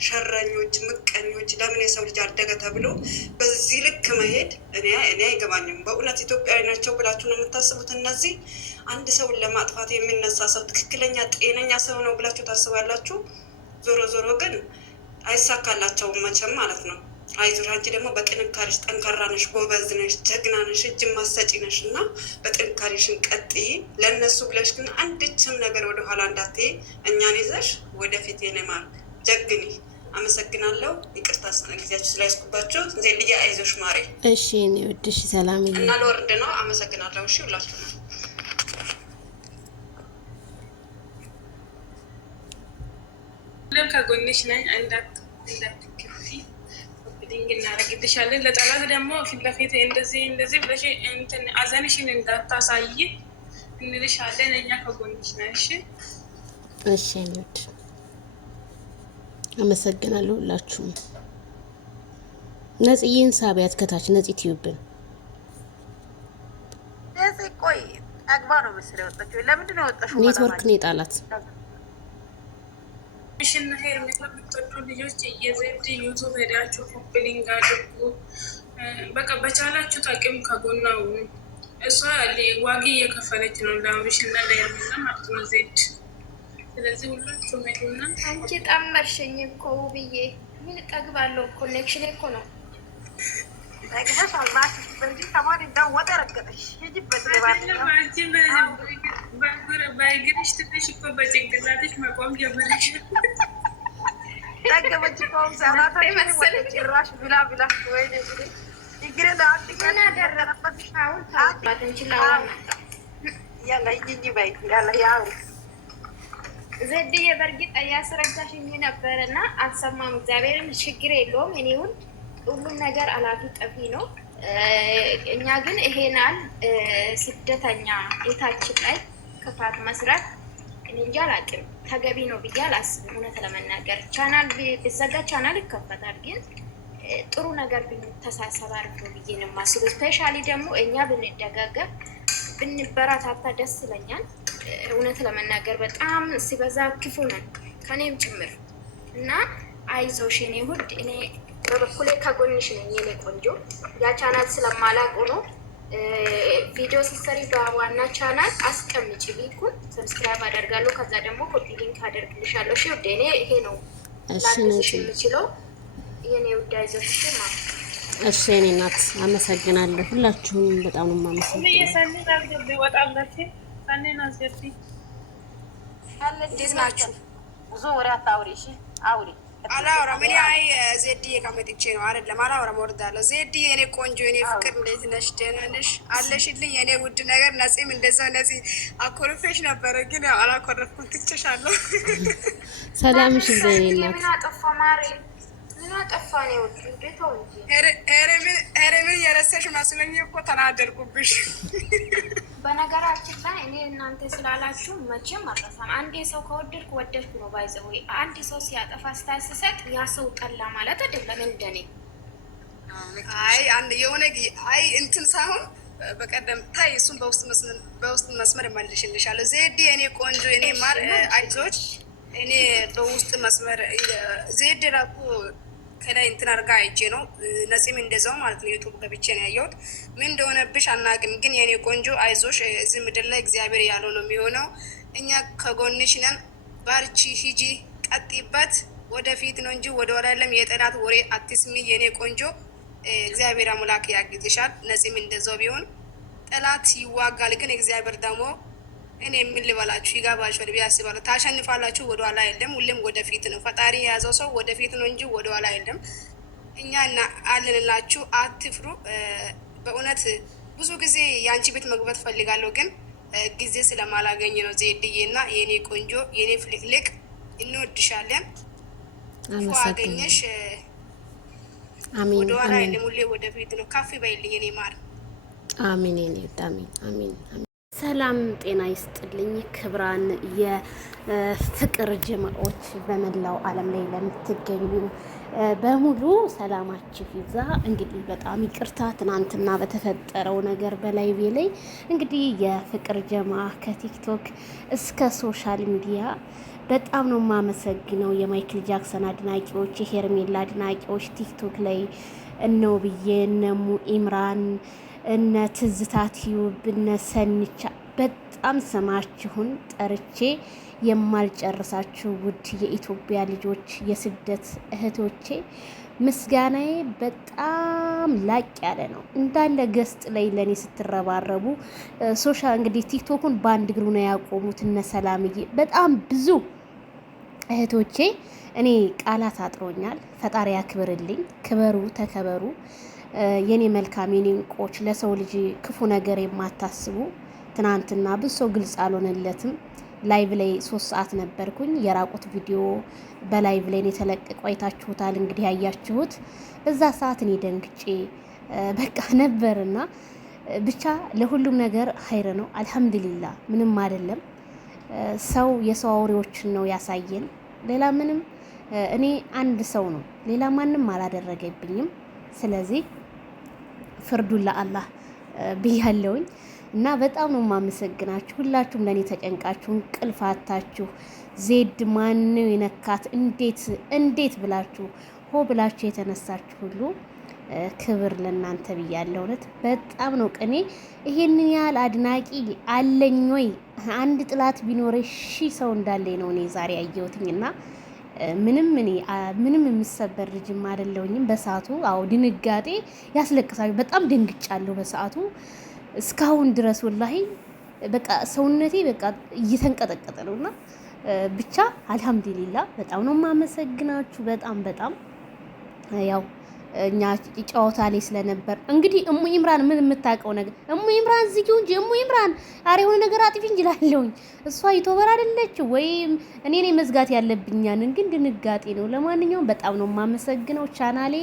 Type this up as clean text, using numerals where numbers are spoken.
ሸረኞች፣ ምቀኞች ለምን የሰው ልጅ አደገ ተብሎ በዚህ ልክ መሄድ እኔ አይገባኝም። በእውነት ኢትዮጵያዊ ናቸው ብላችሁ ነው የምታስቡት? እነዚህ አንድ ሰውን ለማጥፋት የሚነሳ ሰው ትክክለኛ ጤነኛ ሰው ነው ብላችሁ ታስባላችሁ? ዞሮ ዞሮ ግን አይሳካላቸውም መቼም ማለት ነው። አይዞሽ፣ አንቺ ደግሞ በጥንካሬሽ ጠንካራ ነሽ፣ ጎበዝ ነሽ፣ ጀግና ነሽ፣ እጅ ማሰጪ ነሽ እና በጥንካሬሽን ቀጥይ። ለእነሱ ብለሽ ግን አንድችም ነገር ወደኋላ እንዳትይ፣ እኛን ይዘሽ ወደፊት የኔማር ጀግኒ። አመሰግናለሁ። ይቅርታ ጊዜያችሁ ስላያስኩባችሁ። ዜልዬ አይዞሽ ማሬ። እሺ እኔ ወድሽ ሰላም እና ለወርድ ነው። አመሰግናለሁ። እሺ ሁላችሁ ነው ከጎንሽ ነኝ። እንዳትከፊ ኦፕኒንግ እናደርግልሻለን። ለጠላት ደግሞ ፊት ለፊት እንደዚህ ብለሽ እንትን አዘንሽን እንዳታሳይ እንልሻለን። እኛ ከጎንሽ ነን። እሺ እሺ እንዴ አመሰግናለሁ ሁላችሁም። ነጽዬን ሳቢያት ከታች ነጽ ቲዩብን ነጽ ቆይ አግባ ነው መሰለኝ ወጣችሁ። ለምንድን ነው ወጣሽው? ኔትወርክ ነው የጣላት። ሽን ሄር የምትወዱ ልጆች የዘድ ዩቱብ ሄዳችሁ ኮፕሊንግ አድርጉ። በቃ በቻላችሁ ታቅም ከጎና ሁኑ። እሷ ዋጊ እየከፈለች ነው ለአብርሽና ለሄርሜላ ማለት ነው ዜድ። ስለዚህ ሁላችሁም ሄዱና አንቺ ጠመርሽኝ እኮ ውብዬ። ምን ጠግባለሁ? ኮኔክሽን እኮ ነው ታይገሽ አልማስ በዚህ ተማሪ እንዳው ወጣ ረገጠሽ ሂጂበት በእግርሽ ትንሽ እኮ በጭንቅላትሽ መቆም ጀመረሽ። ጠገበች እኮ ሰራታች መሰለች ጭራሽ ብላ ወይ እግሬ ለአንድ ቀን ያደረበት አሁን ታባት እንችላለን። ያላ ሂጂ በይ ያላ ያው ዘድዬ በእርግጥ እያስረዳሽኝ ነበርና አልሰማም። እግዚአብሔርን ችግር የለውም። እኔ ሁሉም ነገር አላፊ ጠፊ ነው። እኛ ግን ይሄናል ስደተኛ ቤታችን ላይ ክፋት መስራት እኔ እንጃ አላውቅም፣ ተገቢ ነው ብዬ አላስብም። እውነት ለመናገር ቻናል ቢዘጋ ቻናል ይከፈታል፣ ግን ጥሩ ነገር ብንተሳሰብ አሪፍ ነው ብዬ ነው የማስበው። ስፔሻሊ ደግሞ እኛ ብንደጋገፍ ብንበረታታ ደስ ይለኛል። እውነት ለመናገር በጣም ሲበዛ ክፉ ነን ከኔም ጭምር እና አይዞሽ የኔ ውድ፣ እኔ በበኩሌ ከጎንሽ ነኝ የኔ ቆንጆ። ያ ቻናል ስለማላውቅ ነው። ቪዲዮ ስትሰሪ በዋና ቻናል አስቀምጪ፣ ሊንኩን ሰብስክራይብ አደርጋለሁ። ከዛ ደግሞ ኮፒ ሊንክ አደርግልሻለሁ። እሺ ውዴ፣ እኔ ይሄ ነው ላንቺ የምችለው የኔ ውድ። አይዞሽ ማ እሺ የኔ እናት አመሰግናለሁ። ሁላችሁም በጣም ነው የማመሰግነው። እንዴት ናችሁ? ብዙ ወሬ አታውሪ እሺ። አውሪ አላወራም። እኔ አይ ዜድዬ ጋር መጥቼ ነው አይደለም፣ አላወራም። ወርዳለሁ። ዜድዬ የኔ ቆንጆ የኔ ፍቅር እንዴት ነሽ? ደህና ነሽ? አለሽልኝ የኔ ውድ ነገር። ነፂም እንደዛው ነፂ አኮርፌሽ ነበረ፣ ግን ያው አላኮረፍኩም፣ ትቼሻለሁ። ሰላምሽ ዘኔ እናት። ምን አጠፋ ማሬ? ምን አጠፋ ነው? እንዴት ነው እንጂ ኤረምን የረሳሽ መስሎኝ እኮ ተናደርኩብሽ። በነገራችን ላይ እኔ እናንተ ስላላችሁ መቼም አጠፋም። አንዴ ሰው ከወደድኩ ወደድኩ ነው ባይዘው። አንድ ሰው ሲያጠፋ ስታስሰጥ ያ ሰው ጠላ ማለት አይደለም። እንደኔ አይ አንድ የሆነ አይ እንትን ሳይሆን በቀደም ታይ እሱን በውስጥ መስመር እመልሽልሻለሁ። ዜድ የኔ ቆንጆ የኔ ማር አይዞች። እኔ በውስጥ መስመር ዜድ ራቁ ከላይ እንትን አድርጋ አይቼ ነው። ነፂም እንደዛው ማለት ነው። ዩቱብ ገብቼ ነው ያየሁት። ምን እንደሆነብሽ አናውቅም፣ ግን የኔ ቆንጆ አይዞሽ። እዚህ ምድር ላይ እግዚአብሔር ያለው ነው የሚሆነው። እኛ ከጎንሽ ነን። ባርቺ፣ ሂጂ፣ ቀጥይበት። ወደፊት ነው እንጂ ወደ ኋላ የለም። የጠላት ወሬ አትስሚ የኔ ቆንጆ። እግዚአብሔር አምላክ ያግዝሻል። ነፂም እንደዛው ቢሆን ጠላት ይዋጋል፣ ግን እግዚአብሔር ደግሞ እኔ ምን ልበላችሁ ይገባችኋል ብዬ አስባለሁ። ታሸንፋላችሁ። ወደኋላ የለም፣ ሁሌም ወደፊት ነው። ፈጣሪ የያዘው ሰው ወደፊት ነው እንጂ ወደኋላ የለም። እኛ አለንላችሁ፣ አትፍሩ። በእውነት ብዙ ጊዜ የአንቺ ቤት መግባት ፈልጋለሁ፣ ግን ጊዜ ስለማላገኝ ነው። ዜድዬ እና የኔ ቆንጆ የኔ ፍልቅልቅ እንወድሻለን። አገኘሽ ወደኋላ የለም፣ ሁሌ ወደፊት ነው። ከፍ በይልኝ የኔ ማር። አሚን የኔ አሚን አሚን። ሰላም ጤና ይስጥልኝ ክብራን የፍቅር ጀማዎች በመላው ዓለም ላይ ለምትገኙ በሙሉ ሰላማችሁ ይዛ። እንግዲህ በጣም ይቅርታ ትናንትና በተፈጠረው ነገር በላይቬ ላይ እንግዲህ የፍቅር ጀማ ከቲክቶክ እስከ ሶሻል ሚዲያ በጣም ነው የማመሰግነው። የማይክል ጃክሰን አድናቂዎች፣ የሄርሜላ አድናቂዎች ቲክቶክ ላይ እነው ብዬ እነሙ ኢምራን እነ ትዝታ ቲዩብ እነ ሰንቻ በጣም ስማችሁን ጠርቼ የማልጨርሳችሁ ውድ የኢትዮጵያ ልጆች የስደት እህቶቼ ምስጋናዬ በጣም ላቅ ያለ ነው። እንዳለ ገስጥ ላይ ለኔ ስትረባረቡ ሶሻል እንግዲህ ቲክቶኩን በአንድ እግሩ ነው ያቆሙት እነ ሰላምዬ በጣም ብዙ እህቶቼ። እኔ ቃላት አጥሮኛል። ፈጣሪ ያክብርልኝ። ክበሩ፣ ተከበሩ። የኔ መልካም የኔ እንቆች፣ ለሰው ልጅ ክፉ ነገር የማታስቡ። ትናንትና ብዙ ሰው ግልጽ አልሆነለትም። ላይቭ ላይ 3 ሰዓት ነበርኩኝ። የራቁት ቪዲዮ በላይቭ ላይ የተለቀቀው አይታችሁታል። እንግዲህ ያያችሁት በዛ ሰዓት እኔ ደንግጬ በቃ ነበርና ብቻ ለሁሉም ነገር ኸይር ነው። አልሐምዱሊላህ ምንም አይደለም። ሰው የሰው አውሬዎችን ነው ያሳየን። ሌላ ምንም እኔ አንድ ሰው ነው፣ ሌላ ማንም አላደረገብኝም። ስለዚህ ፍርዱን ለአላህ ብያለሁኝ እና በጣም ነው የማመሰግናችሁ። ሁላችሁም ለኔ ተጨንቃችሁ እንቅልፋታችሁ ዜድ ማን ነው የነካት እንዴት ብላችሁ ሆ ብላችሁ የተነሳችሁ ሁሉ ክብር ለእናንተ ብያለሁ። እውነት በጣም ነው ቅኔ። ይሄንን ያህል አድናቂ አለኝ ወይ? አንድ ጥላት ቢኖረ 1000 ሰው እንዳለኝ ነው እኔ ዛሬ ያየሁትኝና ምንም የምሰበር ልጅም አይደለሁኝም በሰዓቱ። አዎ ድንጋጤ ያስለቅሳል። በጣም ደንግጫለሁ በሰዓቱ እስካሁን ድረስ ወላሂ በቃ ሰውነቴ በቃ እየተንቀጠቀጠ ነውና ብቻ አልሐምዱሊላህ በጣም ነው የማመሰግናችሁ። በጣም ያው እኛ ጨዋታ ላይ ስለነበር እንግዲህ እሙ ኢምራን ምን የምታውቀው ነገር እሙ ኢምራን ዝጊው እንጂ እሙ ኢምራን አሬ የሆነ ነገር አጥፊ እንጂ እላለሁኝ። እሷ ዩቲዩበር አይደለች ወይም እኔ ነኝ መዝጋት ያለብኛን፣ ግን ድንጋጤ ነው። ለማንኛውም በጣም ነው የማመሰግነው። ቻናሌ